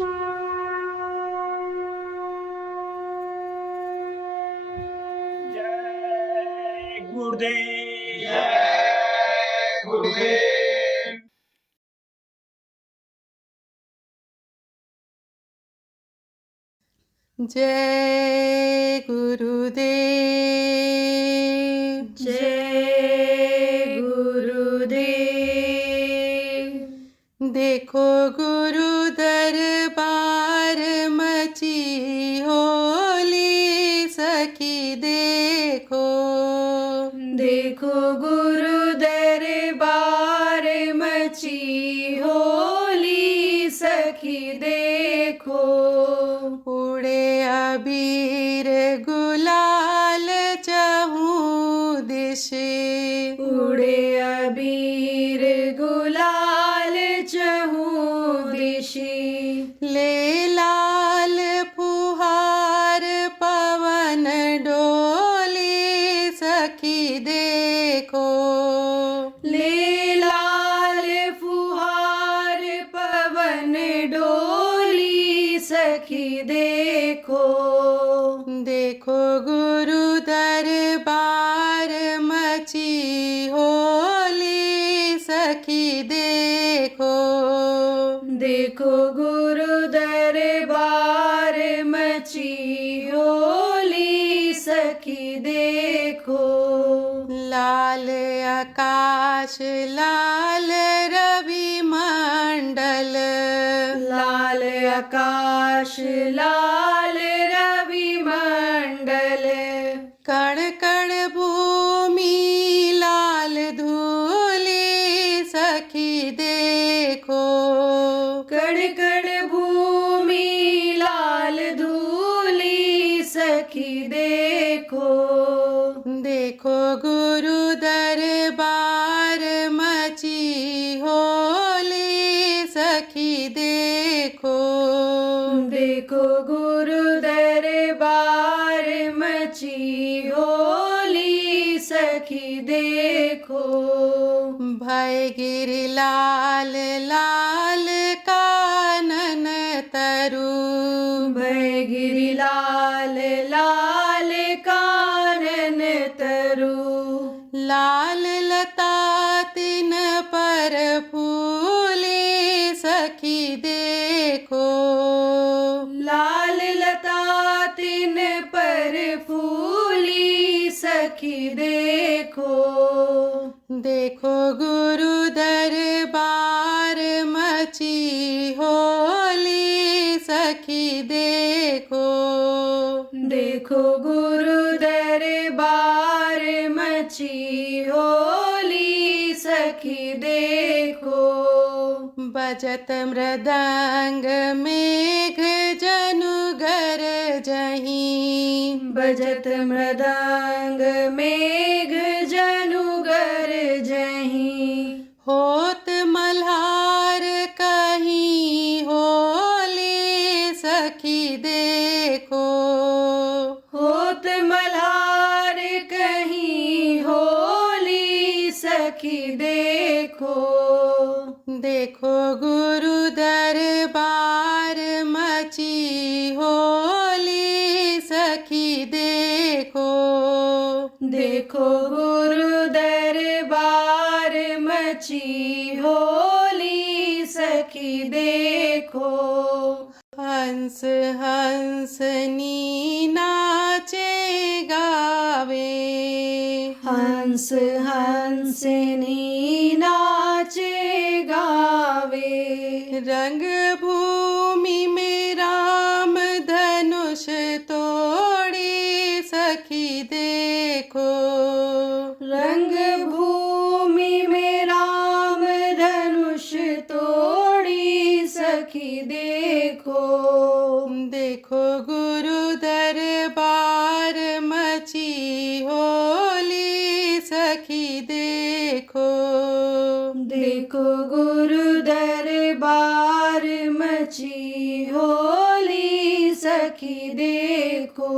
जय गुरुदेव। जय गुरुदेव। जय गुरुदेव। जय गुरुदेव। देखो गुरु दरबार मची होली सखी देखो। देखो गुरु दरबार मची होली सखी देखो। उड़े अबीर गुलाल चहूँ दिशे। उड़े अबीर गुलाल चहूँ दिशे। ले लाल फुहार पवन डोली सखी देखो। ले लाल फुहार पवन डोली सखी देखो। देखो गुरु दरबार मची होली सखी देखो। देखो गुरु दरबार मची होली सखी देखो। लाल आकाश लाल रवि मंडल। लाल आकाश लाल रवि मंडल। कण कण भूमि लाल धूली सखी देखो। कण कण भूमि लाल धूली सखी देखो। देखो गुरु दरबार मची होली सखी देखो। देखो गुरु दरबार मची होली सखी देखो। भय गिरि लाल लाल कानन तरु। भय गिरि लाल लाल कानन तरु। लाल लता तिन पर फूली सखी देखो। लाल लता तिन पर फूली सखी देखो। देखो गुरु दरबार मची होली सखी देखो। देखो गुरु दरबार मची होली सखी देखो। बजत मृदंग मेघ जनु गर जहीं। बजत मृदंग मेघ जनु गर जहीं। होत मल्हार कहीं होली सखी देखो। होत मल्हार कहीं होली सखी देखो। देखो गुरु दरबार मची होली सखी देखो। देखो गुरु दरबार मची होली सखी देखो। हंस हंसनी नाचे गावे। हंस हंसनी नाचे गावे। रंग भूमि में राम धनुष तोड़ी सखी देखो। रंग भूमि में राम धनुष तोड़ी सखी देखो। देखो गुरु दरबार मची होली सखी देखो। देखो गुरु दरबार मची होली सखी देखो।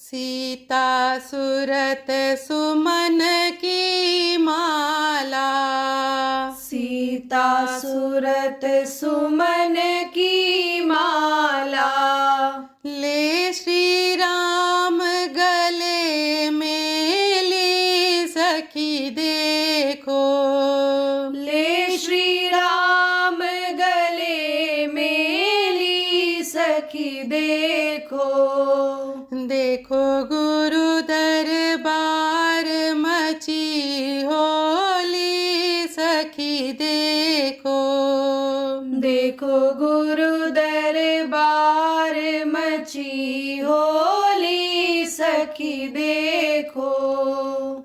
सीता सुरत सुमन की माला। सीता सुरत सुमन की सखी देखो। देखो गुरु दरबार मची होली सखी देखो। देखो गुरु दरबार मची होली सखी देखो।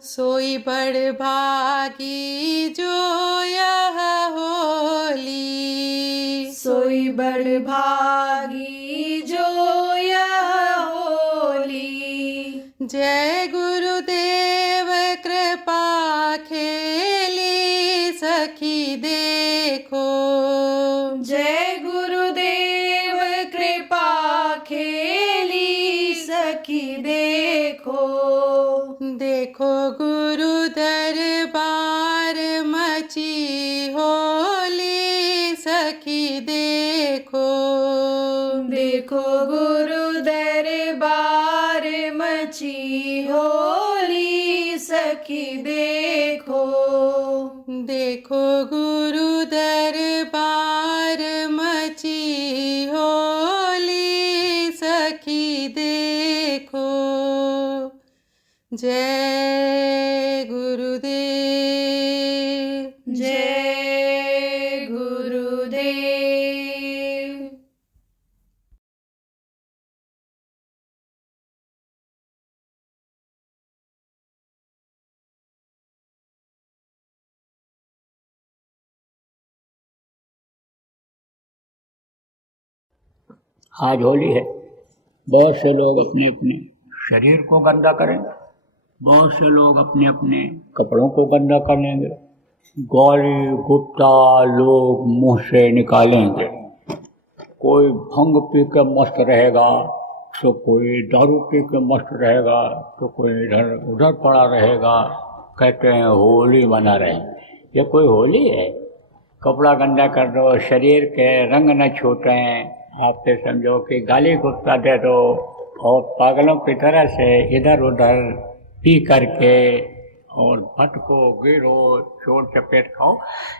सोई बड़ भागी जो यह होली। सोई बड़ भागी जो यह होली। जय गुरुदेव कृपा खेली सखी देखो। जय गुरुदेव कृपा खेली सखी देखो। देखो गुरु दरबार मची होली सखी देखो। देखो गुरु दरबार मची होली सखी देखो। देखो गुरु दरबार मची होली सखी देखो। जय गुरुदेव। जय गुरुदेव। आज होली है। बहुत से लोग अपने अपने शरीर को गंदा करेंगे, बहुत से लोग अपने अपने कपड़ों को गंदा कर लेंगे, गौरी गुप्ता लोग मुंह से निकालेंगे। कोई भंग पी के मस्त रहेगा तो कोई दारू पी के मस्त रहेगा तो कोई इधर उधर पड़ा रहेगा। कहते हैं होली मना रहे हैं। ये कोई होली है? कपड़ा गंदा कर दो, शरीर के रंग न छूटें, आप ये समझो कि गाली गुस्सा दे दो और पागलों की तरह से इधर उधर पी करके और भटको गिरो चोट चपेट खाओ।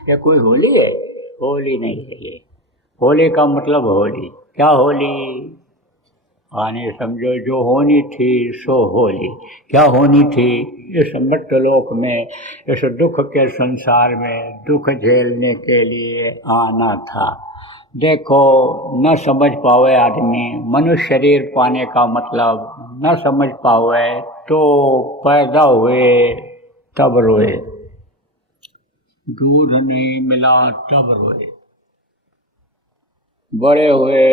ये कोई होली है? होली नहीं है ये। होली का मतलब होली क्या? होली आने समझो जो होनी थी सो होली। क्या होनी थी? इस मृत्यलोक में, इस दुख के संसार में दुख झेलने के लिए आना था। देखो, न समझ पावे आदमी मनुष्य शरीर पाने का मतलब, न समझ पावे तो पैदा हुए तब रोए, दूध नहीं मिला तब रोए, बड़े हुए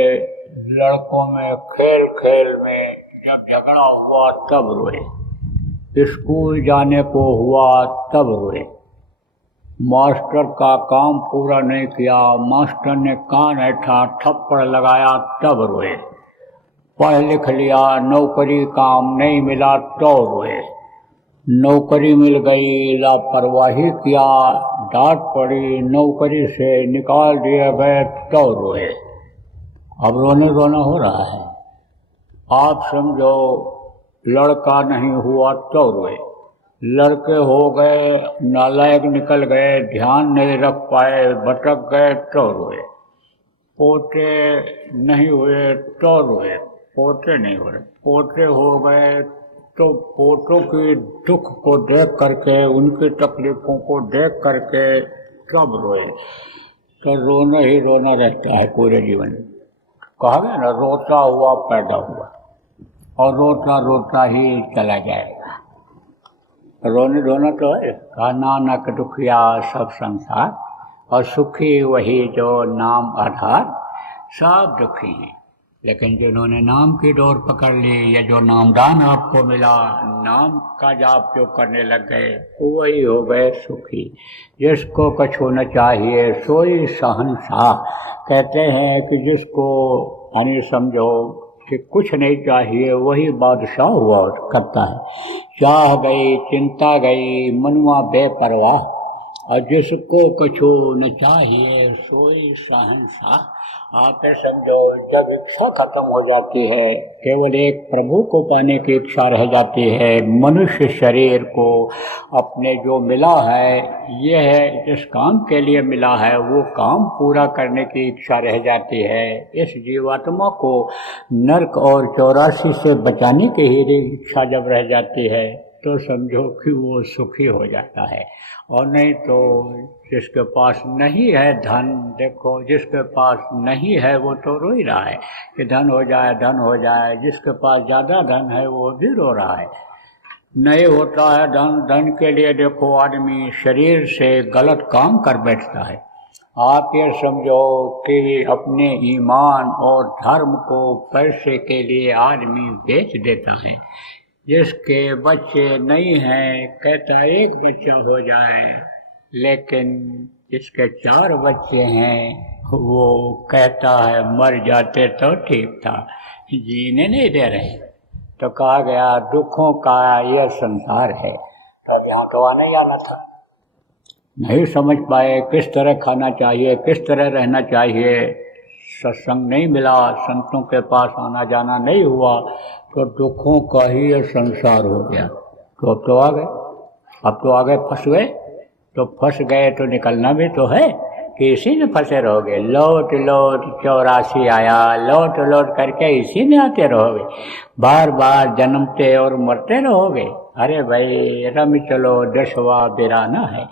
लड़कों में खेल खेल में जब झगड़ा हुआ तब रोए, स्कूल जाने को हुआ तब रोए, मास्टर का काम पूरा नहीं किया, मास्टर ने कान ऐठा थप्पड़ लगाया तब रोए, पढ़ लिख लिया नौकरी काम नहीं मिला तो रोए, नौकरी मिल गई लापरवाही किया डांट पड़ी नौकरी से निकाल दिए गए तो रोए। अब रोने रोना हो रहा है। आप समझो लड़का नहीं हुआ तो रोए, लड़के हो गए नालायक निकल गए, ध्यान नहीं रख पाए, भटक गए तो रोए, पोते नहीं हुए तो रोए, पोते नहीं हुए, पोते हो गए तो पोतों की दुख को देख करके, उनकी तकलीफों को देख करके कब रोए। तो रोना ही रोना रहता है पूरे जीवन में। कहा गया ना, रोता हुआ पैदा हुआ और रोता रोता ही चला जाएगा। रोने रोना तो है। कहा नानक दुखिया सब संसार और सुखी वही जो नाम आधार। सब दुखी हैं, लेकिन जिन्होंने नाम की डोर पकड़ ली, या जो नामदान आपको मिला, नाम का जाप जो करने लग गए, वही हो गए सुखी। जिसको कछु न चाहिए सोई शहंशाह। कहते हैं कि जिसको यानी समझो कि कुछ नहीं चाहिए वही बादशाह हुआ करता है। चाह गई चिंता गई मनुआ बेपरवाह, और जिसको कछु न चाहिए सोई शहंशाह। आप समझो जब इच्छा खत्म हो जाती है, केवल एक प्रभु को पाने की इच्छा रह जाती है, मनुष्य शरीर को अपने जो मिला है, ये है जिस काम के लिए मिला है वो काम पूरा करने की इच्छा रह जाती है। इस जीवात्मा को नरक और 84 से बचाने की ही इच्छा जब रह जाती है तो समझो कि वो सुखी हो जाता है। और नहीं तो जिसके पास नहीं है धन, देखो जिसके पास नहीं है वो तो रो ही रहा है कि धन हो जाए, धन हो जाए। जिसके पास ज़्यादा धन है वो भी रो रहा है। नहीं होता है धन, धन के लिए देखो आदमी शरीर से गलत काम कर बैठता है। आप ये समझो कि अपने ईमान और धर्म को पैसे के लिए आदमी बेच देता है। जिसके बच्चे नहीं हैं कहता है एक बच्चा हो जाए, लेकिन जिसके 4 बच्चे हैं वो कहता है मर जाते तो ठीक था, जीने नहीं दे रहे। तो कहा गया दुखों का यह संसार है। तब यहाँ तो आना ही आना था। नहीं समझ पाए किस तरह खाना चाहिए, किस तरह रहना चाहिए। सत्संग नहीं मिला, संतों के पास आना जाना नहीं हुआ, तो दुखों का ही ये संसार हो गया। तो अब तो आ गए, अब तो आ गए, फंस गए। तो फंस गए तो निकलना भी तो है कि इसी में फंसे रहोगे। लौट लौट 84 आया, लौट लौट करके इसी में आते रहोगे, बार बार जन्मते और मरते रहोगे। अरे भाई रम चलो दसवा बिराना है।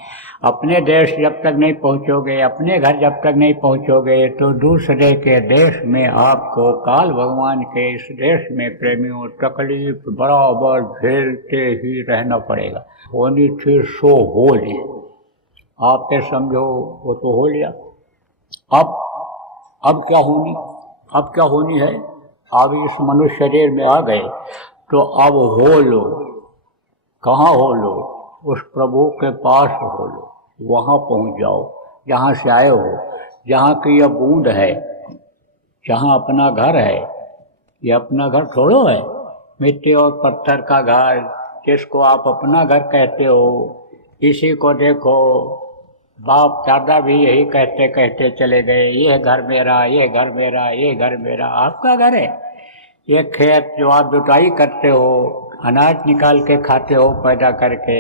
अपने देश जब तक नहीं पहुँचोगे, अपने घर जब तक नहीं पहुँचोगे, तो दूसरे के देश में आपको काल भगवान के इस देश में प्रेमियों तकलीफ बराबर झेलते ही रहना पड़ेगा। होनी थी सो हो ली, आप ये समझो वो तो हो लिया। अब क्या होनी, अब क्या होनी है। अब इस मनुष्य शरीर में आ गए तो अब हो लो। कहाँ हो लो? उस प्रभु के पास हो लो, वहाँ पहुँच जाओ जहाँ से आए हो, जहाँ की यह बूंद है, जहाँ अपना घर है। ये अपना घर थोड़ो है, मिट्टी और पत्थर का घर, जिसको आप अपना घर कहते हो। इसी को देखो बाप दादा भी यही कहते कहते चले गए, ये घर मेरा, ये घर मेरा, ये घर मेरा। आपका घर है ये खेत जो आप जुताई करते हो, अनाज निकाल के खाते हो पैदा करके।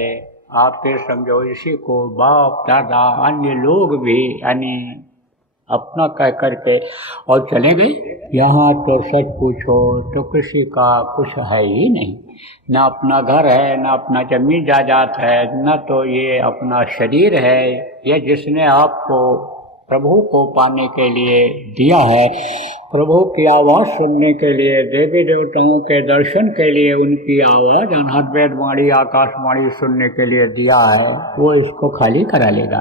आप फिर समझो इसी को बाप दादा अन्य लोग भी यानी अपना कह करके और चले गए। यहाँ तो सच पूछो तो किसी का कुछ है ही नहीं, ना अपना घर है, ना अपना जमीन जायदाद है, न तो ये अपना शरीर है। ये जिसने आपको प्रभु को पाने के लिए दिया है, प्रभु की आवाज़ सुनने के लिए, देवी देवताओं के दर्शन के लिए उनकी आवाज़ अनहद वेदवाणी आकाशवाणी सुनने के लिए दिया है, वो इसको खाली करा लेगा।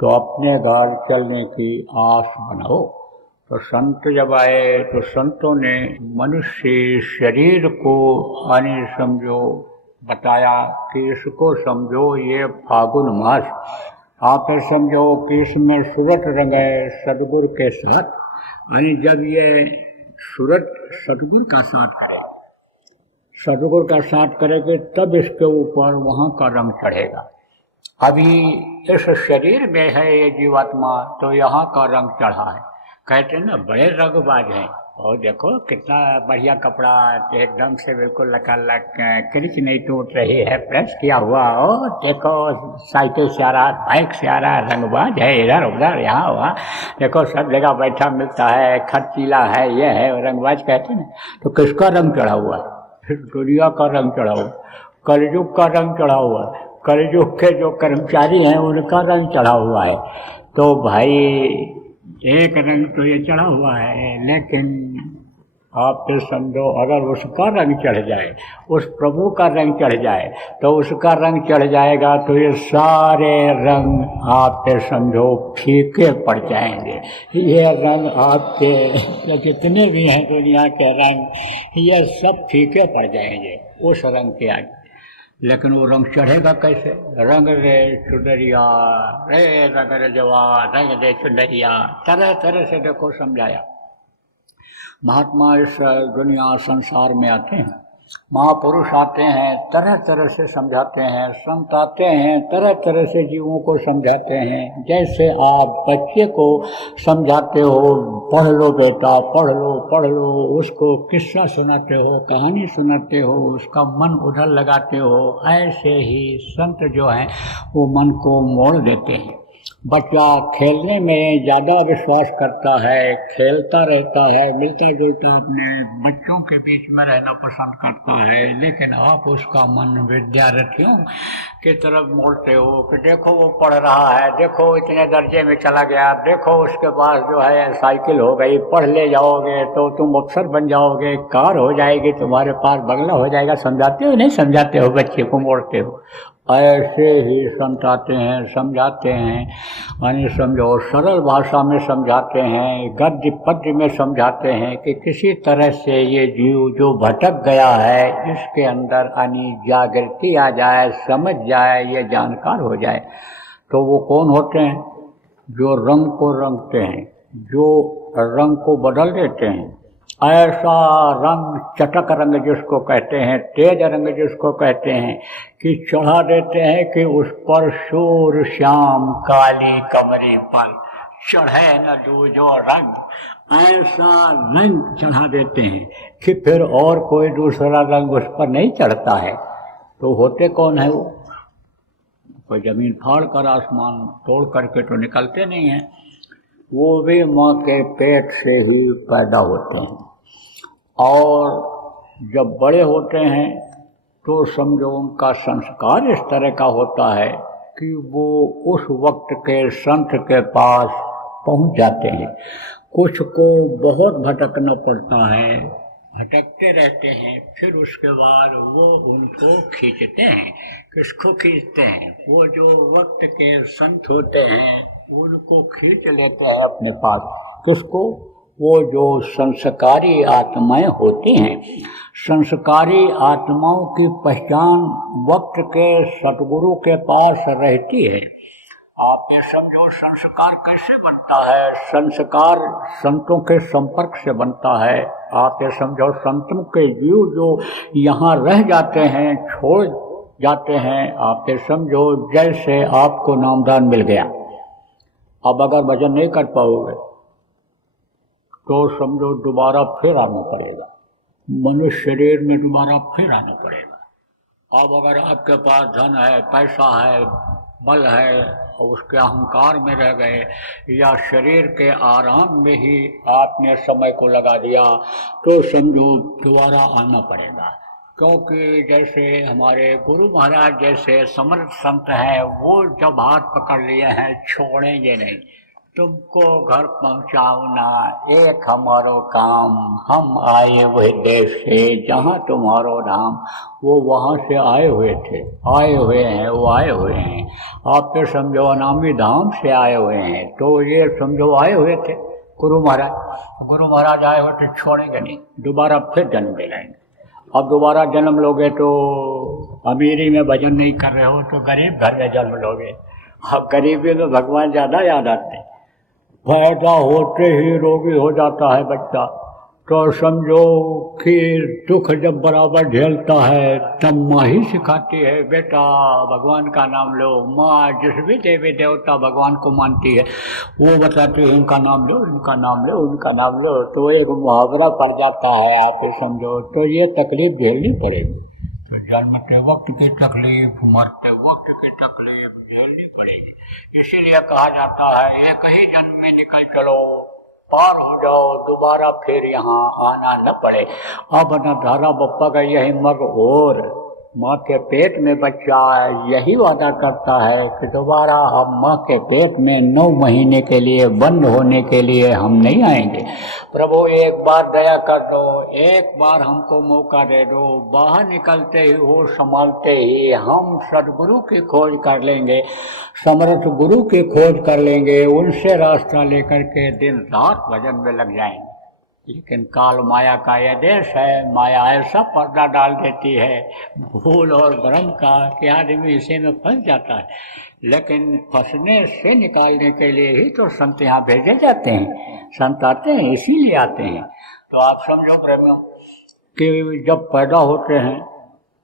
तो अपने घर चलने की आस बनाओ। तो संत जब आए तो संतों ने मनुष्य शरीर को यानी समझो बताया कि इसको समझो ये फागुन मास। आप समझो कि इसमें सूरत रंग है सदगुरु के साथ, यानी जब ये सूरत सदगुरु का साथ करे, सदगुरु का साथ करेंगे तब इसके ऊपर वहाँ का रंग चढ़ेगा। अभी इस शरीर में है ये जीवात्मा, तो यहाँ का रंग चढ़ा है। कहते हैं ना बड़े रंगबाज हैं, और देखो कितना बढ़िया कपड़ा एकदम से बिल्कुल लकालक, क्रिच नहीं टूट रही है, प्रेस किया हुआ। और देखो साइकिल से आ रहा, बाइक से आ रहा, रंगबाज है, इधर उधर यहाँ वहाँ देखो सब जगह बैठा मिलता है, खर्चीला है, ये है रंगबाज कहते हैं। तो किसका रंग चढ़ा हुआ है? दुनिया का रंग चढ़ा हुआ, कलयुग का रंग चढ़ा हुआ है, कलयुग के जो कर्मचारी हैं उनका रंग चढ़ा हुआ है। तो भाई एक रंग तो ये चढ़ा हुआ है, लेकिन आप फिर समझो अगर उसका रंग चढ़ जाए, उस प्रभु का रंग चढ़ जाए, तो उसका रंग चढ़ जाएगा तो ये सारे रंग आप फिर समझो फीके पड़ जाएंगे। ये रंग आपके जितने भी हैं दुनिया के रंग, ये सब फीके पड़ जाएंगे उस रंग के आगे। लेकिन वो रंग चढ़ेगा कैसे? रंग रे चुनरिया, रे रंग रे जवान, रंग दे चुनरिया, तरह तरह से देखो समझाया। महात्मा इस दुनिया संसार में आते हैं महापुरुष आते हैं, तरह तरह से समझाते हैं, संत आते हैं, तरह तरह से जीवों को समझाते हैं। जैसे आप बच्चे को समझाते हो, पढ़ लो बेटा, पढ़ लो पढ़ लो, उसको किस्सा सुनाते हो, कहानी सुनाते हो, उसका मन उधर लगाते हो, ऐसे ही संत जो हैं वो मन को मोड़ देते हैं। बच्चा खेलने में ज़्यादा विश्वास करता है, खेलता रहता है, मिलता जुलता अपने बच्चों के बीच में रहना पसंद करता है, लेकिन आप उसका मन विद्यार्थियों की तरफ मोड़ते हो कि देखो वो पढ़ रहा है, देखो इतने दर्जे में चला गया, देखो उसके पास जो है साइकिल हो गई, पढ़ ले जाओगे तो तुम अफसर बन जाओगे, कार हो जाएगी, तुम्हारे पास बंगला हो जाएगा। समझाते हो नहीं समझाते हो, बच्चे को मोड़ते हो। ऐसे ही संत आते हैं, समझाते हैं, यानी समझो सरल भाषा में समझाते हैं, गद्य पद्य में समझाते हैं कि किसी तरह से ये जीव जो भटक गया है इसके अंदर यानी जागृति आ जाए, समझ जाए, ये जानकार हो जाए। तो वो कौन होते हैं? जो रंग को रंगते हैं, जो रंग को बदल देते हैं। ऐसा रंग, चटक रंग जिसको कहते हैं, तेज रंग जिसको कहते हैं, कि चढ़ा देते हैं कि उस पर शूर श्याम काली कमरी पर चढ़े न दूजो रंग। ऐसा रंग चढ़ा देते हैं कि फिर और कोई दूसरा रंग उस पर नहीं चढ़ता है। तो होते कौन है वो? कोई जमीन फाड़ कर आसमान तोड़ करके तो निकलते नहीं हैं, वो भी माँ के पेट से ही पैदा होते हैं। और जब बड़े होते हैं तो समझो उनका संस्कार इस तरह का होता है कि वो उस वक्त के संत के पास पहुंच जाते हैं। कुछ को बहुत भटकना पड़ता है, भटकते रहते हैं, फिर उसके बाद वो उनको खींचते हैं। किसको खींचते हैं? वो जो वक्त के संत होते हैं उनको खींच लेते हैं अपने पास। किसको? वो जो संस्कारी आत्माएं होती हैं। संस्कारी आत्माओं की पहचान वक्त के सतगुरु के पास रहती है। आप ये समझो संस्कार कैसे बनता है? संस्कार संतों के संपर्क से बनता है। आप ये समझो संतों के जीव जो यहाँ रह जाते हैं, छोड़ जाते हैं, आप ये समझो जैसे आपको नामदान मिल गया, अब अगर भजन नहीं कर पाओगे तो समझो दोबारा फिर आना पड़ेगा, मनुष्य शरीर में दोबारा फिर आना पड़ेगा। अब अगर आपके पास धन है, पैसा है, बल है, और उसके अहंकार में रह गए या शरीर के आराम में ही आपने समय को लगा दिया तो समझो दोबारा आना पड़ेगा। क्योंकि जैसे हमारे गुरु महाराज जैसे समर्थ संत हैं, वो जब हाथ पकड़ लिए हैं छोड़ेंगे नहीं। तुमको घर पहुँचाना एक हमारो काम, हम आए वही देश से जहाँ तुम्हारो नाम। वो वहाँ से आए हुए थे, आए हुए हैं, वो आए हुए हैं। आप तो समझो अनामी धाम से आए हुए हैं, तो ये समझो आए हुए थे गुरु महाराज। गुरु महाराज आए हुए थे, छोड़ेंगे नहीं, दोबारा फिर जन्म ले लेंगे। अब दोबारा जन्म लोगे तो अमीरी में भजन नहीं कर रहे हो तो गरीब घर में जन्म लोगे। अब गरीबी में भगवान ज़्यादा याद आते हैं। पैदा होते ही रोगी हो जाता है बच्चा, तो समझो कि दुख जब बराबर झेलता है तब माँ ही सिखाती है, बेटा भगवान का नाम लो। माँ जिस भी देवी देवता भगवान को मानती है वो बताती है इनका नाम लो, इनका नाम लो, इनका नाम लो। तो एक मुहावरा पड़ जाता है, आप ये समझो। तो ये तकलीफ झेलनी पड़ेगी। तो जन्मते वक्त की तकलीफ, मरते वक्त की तकलीफ झेलनी पड़ेगी। इसीलिए कहा जाता है एक ही जन्म में निकल चलो, पार हो जाओ, दोबारा फिर यहाँ आना न पड़े। अब न धारा बप्पा का यही मग और माँ के पेट में बच्चा यही वादा करता है कि दोबारा अब माँ के पेट में 9 महीने के लिए बंद होने के लिए हम नहीं आएंगे। प्रभु एक बार दया कर दो, एक बार हमको मौका दे दो। बाहर निकलते ही हो संभालते ही हम सदगुरु की खोज कर लेंगे, समर्थ गुरु की खोज कर लेंगे, उनसे रास्ता लेकर के दिन रात भजन में लग जाएंगे। लेकिन काल माया का यह देश है, माया ऐसा पर्दा डाल देती है भूल और भ्रम का कि आदमी इसी में फंस जाता है। लेकिन फंसने से निकालने के लिए ही तो संत यहाँ भेजे जाते हैं। संत आते हैं इसीलिए आते हैं। तो आप समझो प्रेमियों कि जब पैदा होते हैं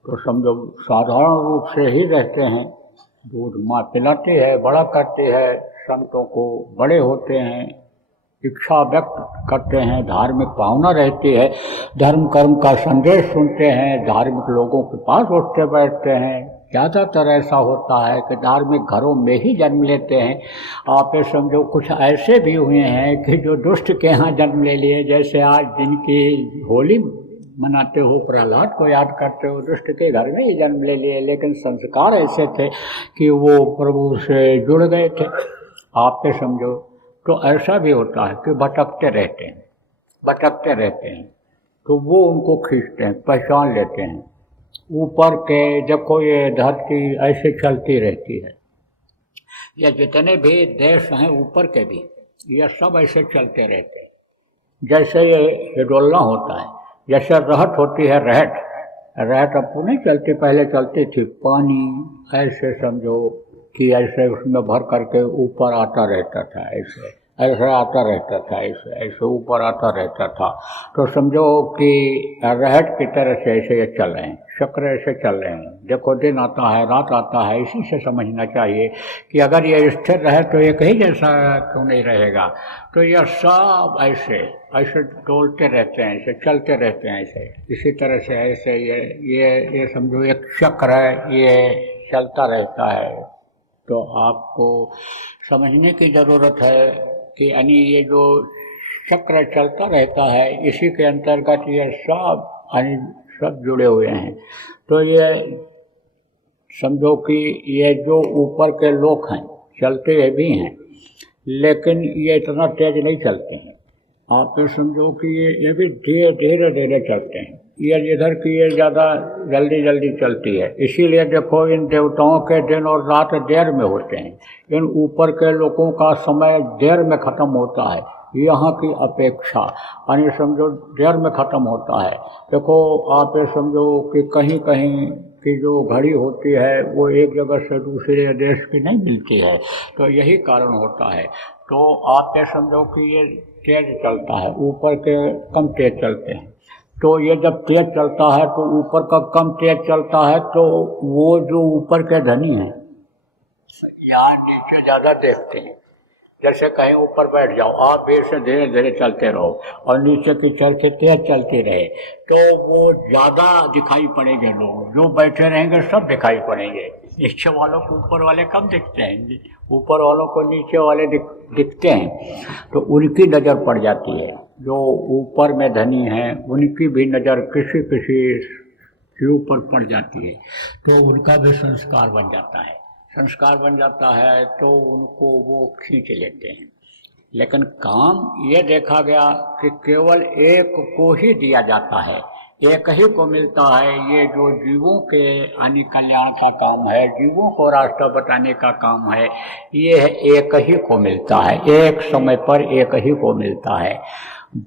तो समझो साधारण रूप से ही रहते हैं, दूध माँ पिलाती है, बड़ा करती है, संतों को बड़े होते हैं, इच्छा व्यक्त करते हैं, धार्मिक भावना रहती है, धर्म कर्म का संदेश सुनते हैं, धार्मिक लोगों के पास उठते बैठते हैं। ज़्यादातर ऐसा होता है कि धार्मिक घरों में ही जन्म लेते हैं। आप ये समझो कुछ ऐसे भी हुए हैं कि जो दुष्ट के यहाँ जन्म ले लिए, जैसे आज जिनकी होली मनाते हो, प्रहलाद को याद करते हो, दुष्ट के घर में ही जन्म ले लिए, लेकिन संस्कार ऐसे थे कि वो प्रभु से जुड़ गए थे। आप ये समझो तो ऐसा भी होता है कि भटकते रहते हैं, तो वो उनको खींचते हैं, पहचान लेते हैं। ऊपर के देखो ये धरती ऐसे चलती रहती है, ये जितने भी देश हैं ऊपर के भी, ये सब ऐसे चलते रहते हैं। जैसे ये डोलना होता है, जैसे रहट होती है, रहट अब तो नहीं चलती, पहले चलती थी। पानी ऐसे समझो कि ऐसे उसमें भर करके ऊपर आता रहता था, ऐसे आता रहता था, ऐसे ऊपर आता रहता था। तो समझो कि रहट की तरह से ऐसे ये चल रहे हैं, चक्र ऐसे चल रहे हैं। देखो दिन आता है, रात आता है, इसी से समझना चाहिए कि अगर ये स्थिर रहे तो एक ही जैसा क्यों नहीं रहेगा। तो यह सब ऐसे डोलते रहते हैं, ऐसे चलते रहते हैं, ऐसे इसी तरह से ऐसे ये समझो एक चक्र है, ये चलता रहता है। तो आपको समझने की ज़रूरत है कि यानी ये जो चक्र चलता रहता है, इसी के अंतर्गत ये सब जुड़े हुए हैं। तो ये समझो कि ये जो ऊपर के लोग हैं चलते भी हैं, लेकिन ये इतना तेज नहीं चलते हैं। आप ये समझो कि ये भी धीरे धीरे चलते हैं। ये इधर की ये ज़्यादा जल्दी चलती है, इसीलिए देखो इन देवताओं के दिन और रात देर में होते हैं, इन ऊपर के लोगों का समय देर में ख़त्म होता है, यहाँ की अपेक्षा यानी समझो देर में ख़त्म होता है। देखो आप ये समझो कि कहीं की जो घड़ी होती है वो एक जगह से दूसरे देश की नहीं मिलती है, तो यही कारण होता है। तो आप ये समझो कि ये तेज चलता है, ऊपर के कम तेज चलते हैं। तो ये जब तेज चलता है तो ऊपर का कम तेज चलता है, तो वो जो ऊपर के धनी हैं यहाँ नीचे ज़्यादा देखते हैं। जैसे कहीं ऊपर बैठ जाओ, आप भी से धीरे धीरे चलते रहो और नीचे की चरखे तेज चलती रहे, तो वो ज़्यादा दिखाई पड़ेंगे। लोग जो बैठे रहेंगे सब दिखाई पड़ेंगे, नीचे वालों को ऊपर वाले कम दिखते हैं, ऊपर वालों को नीचे वाले दिखते हैं, तो उनकी नज़र पड़ जाती है। जो ऊपर में धनी हैं उनकी भी नज़र किसी के ऊपर पड़ जाती है, तो उनका भी संस्कार बन जाता है, तो उनको वो खींच लेते हैं। लेकिन काम ये देखा गया कि केवल एक को ही दिया जाता है, एक ही को मिलता है। ये जो जीवों के आने कल्याण का काम है, जीवों को रास्ता बताने का काम है, ये एक ही को मिलता है, एक समय पर एक ही को मिलता है।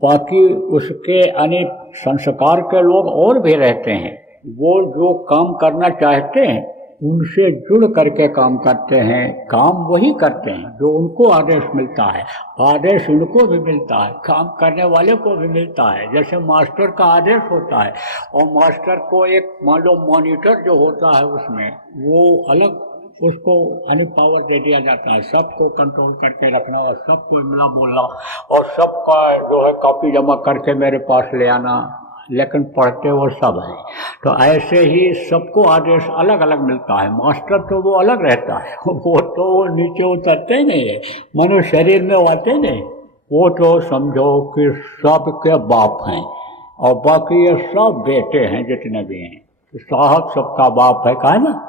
बाकी उसके अनेक संस्कार के लोग और भी रहते हैं, वो जो काम करना चाहते हैं उनसे जुड़ करके काम करते हैं, काम वही करते हैं जो उनको आदेश मिलता है, आदेश उनको भी मिलता है, काम करने वाले को भी मिलता है। जैसे मास्टर का आदेश होता है और मास्टर को एक मान लो मॉनिटर जो होता है उसमें वो अलग उसको यानी पावर दे दिया जाता है, सबको कंट्रोल करके रखना और सबको इमला बोलना और सबका जो है कॉपी जमा करके मेरे पास ले आना, लेकिन पढ़ते वो सब हैं। तो ऐसे ही सबको आदेश अलग अलग मिलता है। मास्टर तो वो अलग रहता है, वो तो नीचे उतरते ही नहीं है, मनुष्य शरीर में आते नहीं, वो तो समझो कि सबके बाप हैं और बाकी ये सब बेटे हैं जितने भी हैं। तो साहब सबका बाप है, कहा ना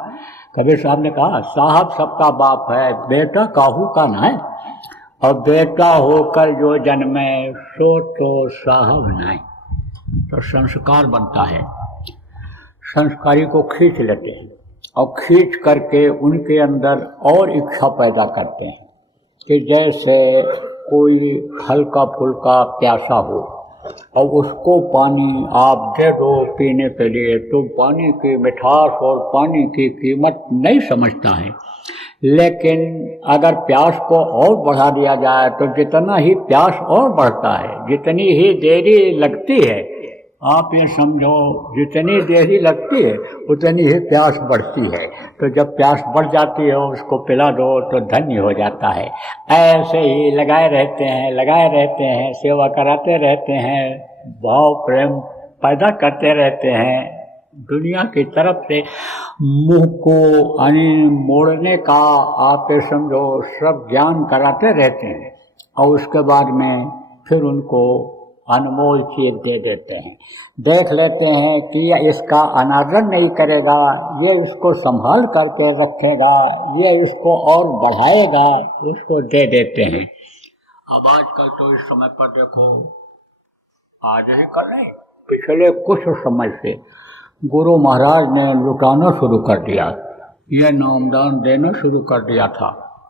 कबीर साहब ने कहा, साहब सबका बाप है, बेटा काहू का ना है, और बेटा होकर जो जन्मे सो तो साहब नहीं। तो संस्कार बनता है, संस्कारी को खींच लेते हैं और खींच करके उनके अंदर और इच्छा पैदा करते हैं कि जैसे कोई हल्का फुल्का प्यासा हो और उसको पानी आप दे दो पीने के लिए, तो पानी की मिठास और पानी की कीमत नहीं समझता है। लेकिन अगर प्यास को और बढ़ा दिया जाए तो जितना ही प्यास और बढ़ता है, जितनी ही देरी लगती है आप ये समझो जितनी देरी लगती है उतनी ही प्यास बढ़ती है, तो जब प्यास बढ़ जाती है उसको पिला दो तो धन्य हो जाता है। ऐसे ही लगाए रहते हैं, सेवा कराते रहते हैं, भाव प्रेम पैदा करते रहते हैं। दुनिया की तरफ से मुंह को मोड़ने का आप ये समझो सब ज्ञान कराते रहते हैं, और उसके बाद में फिर उनको अनमोल चीज दे देते हैं। देख लेते हैं कि ये इसका अनादर नहीं करेगा, ये इसको संभाल करके रखेगा, ये इसको और बढ़ाएगा, उसको दे देते हैं। अब आजकल तो इस समय पर देखो, आज ही कल नहीं, पिछले कुछ समय से गुरु महाराज ने लुटाना शुरू कर दिया, ये नामदान देना शुरू कर दिया था।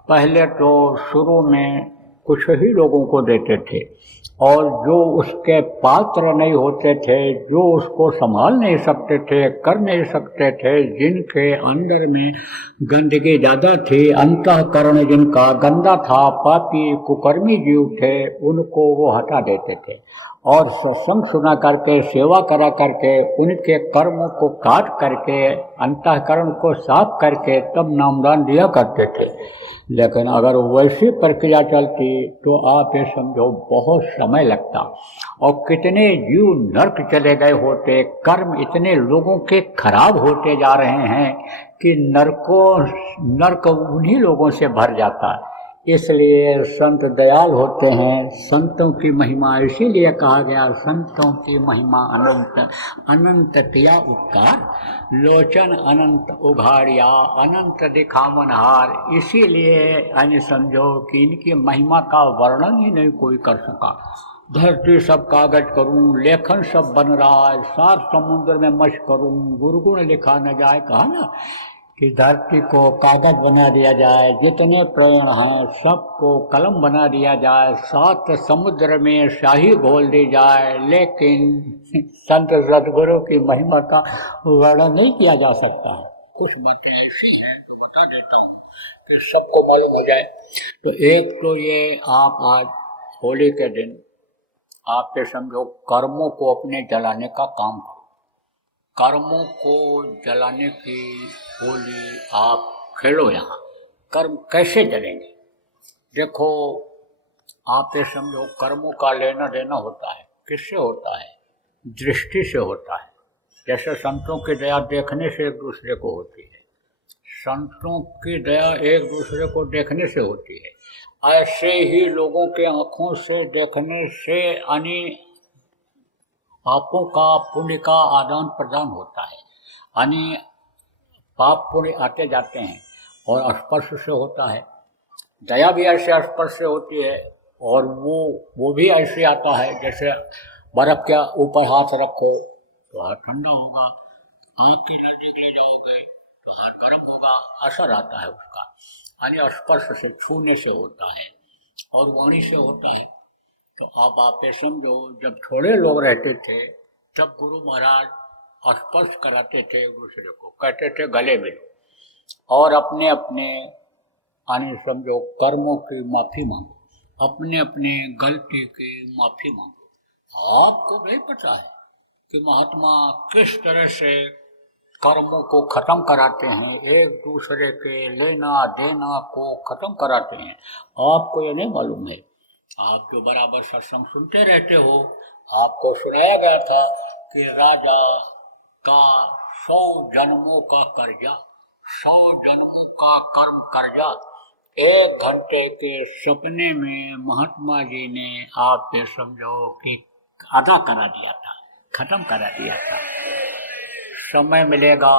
पहले तो शुरू में कुछ ही लोगों को देते थे, और जो उसके पात्र नहीं होते थे, जो उसको संभाल नहीं सकते थे, कर नहीं सकते थे, जिनके अंदर में गंदगी ज़्यादा थी, अंतःकरण जिनका गंदा था, पापी कुकर्मी जीव थे, उनको वो हटा देते थे और सत्संग सुना करके, सेवा करा करके, उनके कर्मों को काट करके, अंतःकरण को साफ करके तब नामदान दिया करते थे। लेकिन अगर वैसी प्रक्रिया चलती तो आप ये समझो बहुत समय लगता, और कितने जीव नर्क चले गए होते। कर्म इतने लोगों के खराब होते जा रहे हैं कि नर्क उन्हीं लोगों से भर जाता। इसलिए संत दयाल होते हैं। संतों की महिमा इसीलिए कहा गया, संतों की महिमा अनंत, अनंत किया उपकार, लोचन अनंत उघाड़िया, अनंत दिखावनहार। इसीलिए यानी समझो कि इनकी महिमा का वर्णन ही नहीं कोई कर सका। धरती सब कागज करूं, लेखन सब बन रहा है, सात समुद्र में मश करूं, गुरुगुण लिखा न जाए। कहा ना कि धरती को कागज बना दिया जाए, जितने प्राण हैं सबको कलम बना दिया जाए, सात समुद्र में शाही घोल दी जाए, लेकिन संत सद्गुरु की महिमा का वर्णन नहीं किया जा सकता। कुछ बातें ऐसी हैं तो बता देता हूँ कि सबको मालूम हो जाए। तो एक तो ये, आप आज होली के दिन आप ये समझो कर्मों को अपने जलाने का काम करो। कर्मों को जलाने की होली आप खेलो। यहाँ कर्म कैसे जलेंगे? देखो, आप ये समझो कर्मों का लेना देना होता है। किससे होता है? दृष्टि से होता है। जैसे संतों की दया देखने से एक दूसरे को होती है, संतों की दया एक दूसरे को देखने से होती है। ऐसे ही लोगों के आँखों से देखने से यानी पापों का पुण्य का आदान प्रदान होता है, यानी पाप पुण्य आते जाते हैं, और स्पर्श से होता है। दया भी ऐसे स्पर्श से होती है, और वो भी ऐसे आता है जैसे बर्फ के ऊपर हाथ रखो तो हाथ ठंडा होगा, आँख की नजदीक ले जाओगे तो हाथ गर्म होगा, असर आता है उसका। यानी स्पर्श से, छूने से होता है, और वाणी से होता है। तो अब आप ये समझो, जब थोड़े लोग रहते थे तब गुरु महाराज स्पर्श कराते थे एक दूसरे को, कहते थे गले मिलो, और अपने अपने यानी समझो कर्मों की माफ़ी मांगो, अपने अपने गलती की माफ़ी मांगो। आपको नहीं पता है कि महात्मा किस तरह से कर्मों को ख़त्म कराते हैं, एक दूसरे के लेना देना को ख़त्म कराते हैं। आपको ये नहीं मालूम है? आप जो बराबर सत्संग सुनते रहते हो, आपको सुनाया गया था कि राजा का 100 जन्मों का कर्जा, 100 जन्मों का कर्म कर्जा 1 घंटे के सपने में महात्मा जी ने आप ये समझो कि अदा करा दिया था, खत्म करा दिया था। समय मिलेगा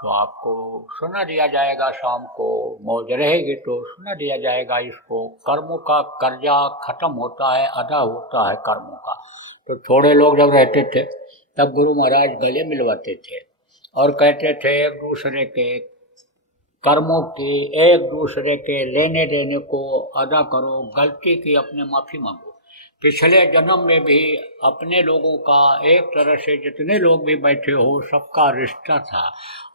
तो आपको सुना दिया जाएगा, शाम को मौज रहेगी तो सुना दिया जाएगा इसको। कर्मों का कर्जा खत्म होता है, अदा होता है कर्मों का। तो थोड़े लोग जब रहते थे तब गुरु महाराज गले मिलवाते थे और कहते थे एक दूसरे के कर्मों की, एक दूसरे के लेने देने को अदा करो, गलती की अपने माफ़ी मांगो। पिछले जन्म में भी अपने लोगों का एक तरह से जितने लोग भी बैठे हो सबका रिश्ता था,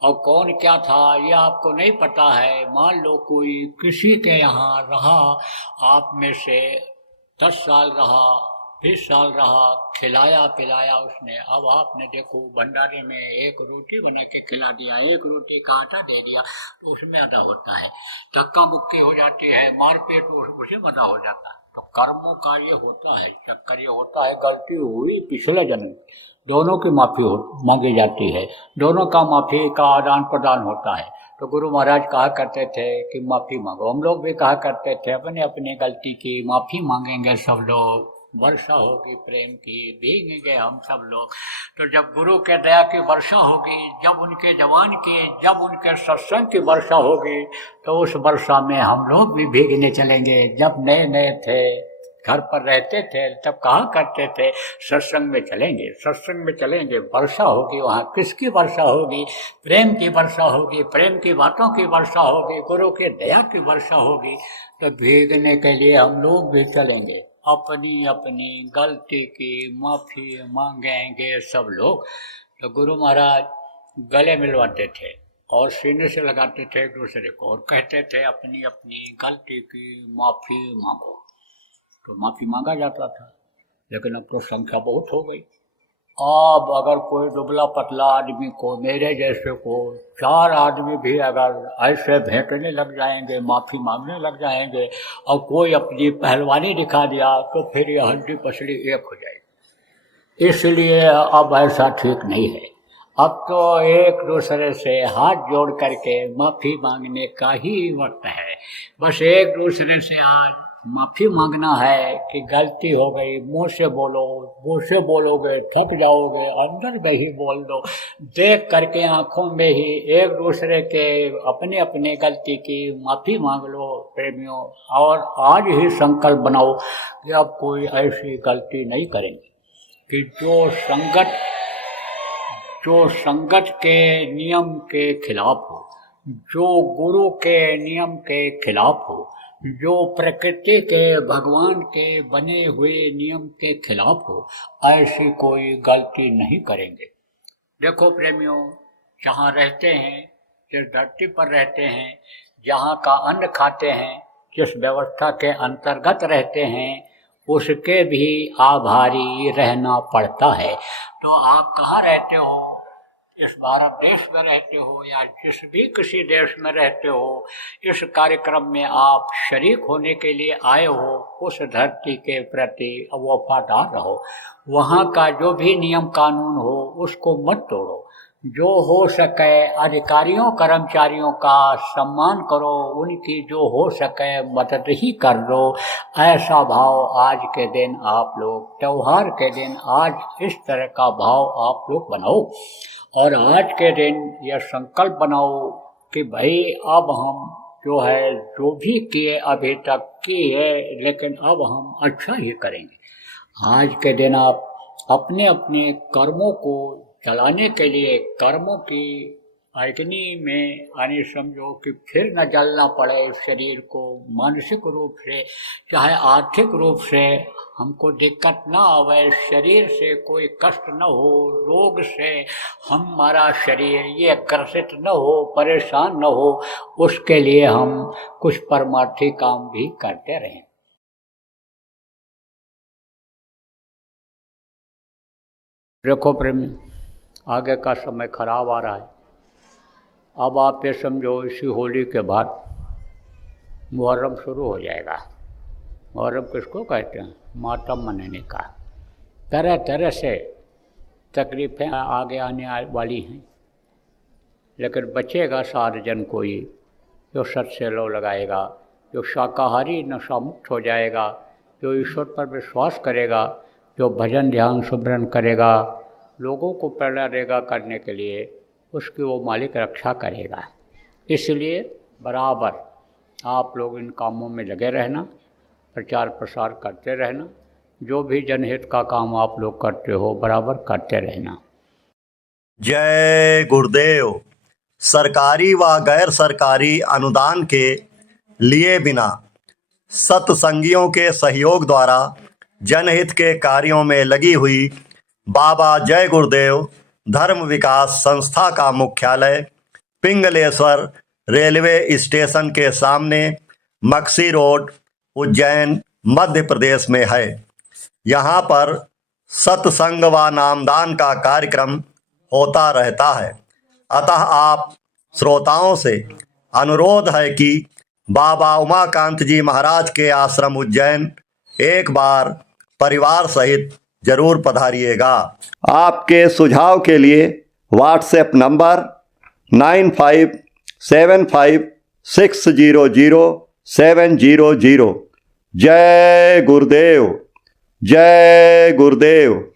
और कौन क्या था ये आपको नहीं पता है। मान लो कोई किसी के यहाँ रहा, आप में से 10 साल रहा, 20 साल रहा, खिलाया पिलाया उसने। अब आपने देखो भंडारे में एक रोटी बना के खिला दिया, एक रोटी का आटा दे दिया, तो उसमें अदा होता है, धक्का मुक्की हो जाती है, मारपीट उसी में अदा हो जाता है। तो कर्मों का ये होता है, चक्कर ये होता है, गलती हुई पिछले जन्म, दोनों की माफ़ी मांगी जाती है, दोनों का माफ़ी का आदान प्रदान होता है। तो गुरु महाराज कहा करते थे कि माफ़ी मांगो, हम लोग भी कहा करते थे अपने अपने गलती की माफ़ी मांगेंगे सब लोग, वर्षा होगी प्रेम की, भीगेंगे हम सब लोग। तो जब गुरु के दया की वर्षा होगी, जब उनके जवान की, जब उनके सत्संग की वर्षा होगी, तो उस वर्षा में हम लोग भी भीगने चलेंगे। जब नए नए थे, घर पर रहते थे, तब कहा करते थे सत्संग में चलेंगे, सत्संग में चलेंगे, वर्षा होगी। वहाँ किसकी वर्षा होगी? प्रेम की वर्षा होगी, प्रेम की बातों की वर्षा होगी, गुरु के दया की वर्षा होगी। तो भीगने के लिए हम लोग भी चलेंगे, अपनी अपनी गलती की माफ़ी मांगेंगे सब लोग। तो गुरु महाराज गले मिलवाते थे और सीने से लगाते थे एक दूसरे को और कहते थे अपनी अपनी गलती की माफ़ी मांगो। तो माफ़ी मांगा जाता था, लेकिन अब तो संख्या बहुत हो गई। अब अगर कोई दुबला पतला आदमी को, मेरे जैसे को, 4 आदमी भी अगर ऐसे भेंटने लग जाएंगे, माफ़ी मांगने लग जाएंगे, और कोई अपनी पहलवानी दिखा दिया, तो फिर ये हड्डी पसली एक हो जाएगी। इसलिए अब ऐसा ठीक नहीं है। अब तो एक दूसरे से हाथ जोड़ करके माफ़ी मांगने का ही वक्त है। बस एक दूसरे से आज माफ़ी मांगना है कि गलती हो गई, मुँह से बोलो, मुँह से बोलोगे थक जाओगे, अंदर में ही बोल दो, देख करके आँखों में ही एक दूसरे के अपने अपने गलती की माफ़ी मांग लो प्रेमियों। और आज ही संकल्प बनाओ कि अब कोई ऐसी गलती नहीं करेंगे कि जो संगत के नियम के खिलाफ हो, जो गुरु के नियम के खिलाफ हो, जो प्रकृति के भगवान के बने हुए नियम के खिलाफ हो, ऐसी कोई गलती नहीं करेंगे। देखो प्रेमियों, जहाँ रहते हैं, जिस धरती पर रहते हैं, जहाँ का अन्न खाते हैं, जिस व्यवस्था के अंतर्गत रहते हैं, उसके भी आभारी रहना पड़ता है। तो आप कहाँ रहते हो, इस भारत देश में रहते हो या जिस भी किसी देश में रहते हो, इस कार्यक्रम में आप शरीक होने के लिए आए हो, उस धरती के प्रति वफादार रहो। वहाँ का जो भी नियम कानून हो उसको मत तोड़ो। जो हो सके अधिकारियों कर्मचारियों का सम्मान करो, उनकी जो हो सके मदद ही कर दो। ऐसा भाव आज के दिन आप लोग, त्यौहार के दिन आज इस तरह का भाव आप लोग बनाओ। और आज के दिन यह संकल्प बनाओ कि भाई अब हम जो है, जो भी किए अभी तक किए, लेकिन अब हम अच्छा ही करेंगे। आज के दिन आप अपने अपने कर्मों को चलाने के लिए, कर्मों की अग्नि में यानी समझो कि फिर न जलना पड़े शरीर को, मानसिक रूप से चाहे आर्थिक रूप से हमको दिक्कत ना आवे, शरीर से कोई कष्ट न हो, रोग से हमारा शरीर ये ग्रसित न हो, परेशान न हो, उसके लिए हम कुछ परमार्थी काम भी करते रहें। देखो प्रेमी, आगे का समय खराब आ रहा है। अब आप ये समझो इसी होली के बाद मुहर्रम शुरू हो जाएगा। मुहर्रम किसको कहते हैं? मातम मनाने का। तरह तरह से तकलीफें आगे आने वाली हैं, लेकिन बचेगा सार्वजन कोई जो सत से लो लगाएगा, जो शाकाहारी नशा मुक्त हो जाएगा, जो ईश्वर पर विश्वास करेगा, जो भजन ध्यान सुमरन करेगा, लोगों को प्रेरणा देगा करने के लिए, उसकी वो मालिक रक्षा करेगा। इसलिए बराबर आप लोग इन कामों में लगे रहना, प्रचार प्रसार करते रहना, जो भी जनहित का काम आप लोग करते हो बराबर करते रहना। जय गुरुदेव। सरकारी व गैर सरकारी अनुदान के लिए बिना सत्संगियों के सहयोग द्वारा जनहित के कार्यों में लगी हुई बाबा जय गुरुदेव धर्म विकास संस्था का मुख्यालय पिंगलेश्वर रेलवे स्टेशन के सामने, मक्सी रोड, उज्जैन, मध्य प्रदेश में है। यहाँ पर सत्संग व नामदान का कार्यक्रम होता रहता है। अतः आप श्रोताओं से अनुरोध है कि बाबा उमाकांत जी महाराज के आश्रम उज्जैन एक बार परिवार सहित जरूर पधारिएगा। आपके सुझाव के लिए व्हाट्सएप नंबर 9575600700। जय गुरुदेव, जय गुरुदेव।